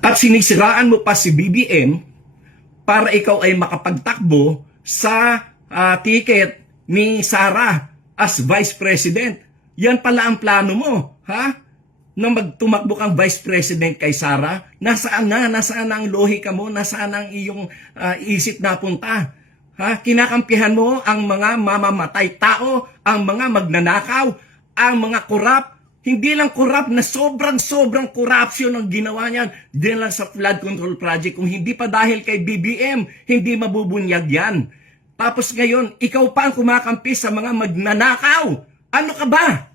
At sinisiraan mo pa si BBM para ikaw ay makapagtakbo sa ticket ni Sara as Vice President. Yan pala ang plano mo, ha? Na magtumakbo kang Vice President kay Sara. Nasaan na? Nasaan na ang lohika mo? Nasaan ang iyong isip na punta? Ha? Kinakampihan mo ang mga mamamatay tao, ang mga magnanakaw, ang mga korap. Hindi lang korap na sobrang corruption ang ginawa niyan. Diyan lang sa flood control project. Kung hindi pa dahil kay BBM, hindi mabubunyag yan. Tapos ngayon, ikaw pa ang kumakampi sa mga magnanakaw. Ano ka ba?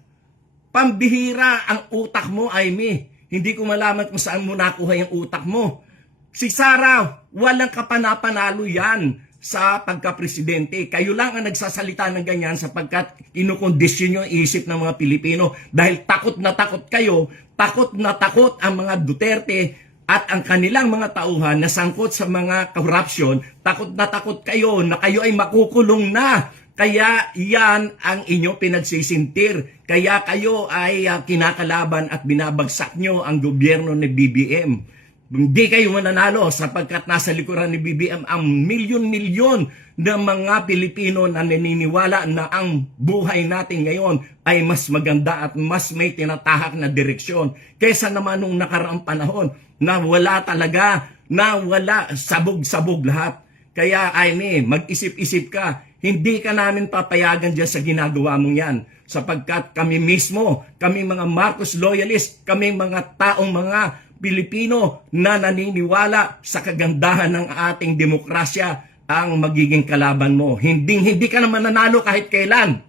Pambihira ang utak mo, Aimee. Hindi ko malaman kung saan mo nakuha yung utak mo. Si Sara, walang kapanapanalo yan sa pagka-presidente. Kayo lang ang nagsasalita ng ganyan sapagkat kinukondisyon yung isip ng mga Pilipino. Dahil takot na takot kayo, takot na takot ang mga Duterte at ang kanilang mga tauhan na sangkot sa mga corruption, takot na takot kayo na kayo ay makukulong na. Kaya yan ang inyong pinagsisintir. Kaya kayo ay kinakalaban at binabagsak nyo ang gobyerno ni BBM. Hindi kayo mananalo sapagkat nasa likuran ni BBM ang milyon-milyon na mga Pilipino na naniniwala na ang buhay natin ngayon ay mas maganda at mas may tinatahak na direksyon kaysa naman nung nakaraang panahon na wala talaga, na wala, sabog-sabog lahat. Kaya Aimee, mag-isip-isip ka. Hindi ka namin papayagan dyan sa ginagawa mong yan. Sapagkat kami mismo, kami mga Marcos loyalist, kami mga taong mga Pilipino na naniniwala sa kagandahan ng ating demokrasya ang magiging kalaban mo. Hindi ka naman nanalo kahit kailan.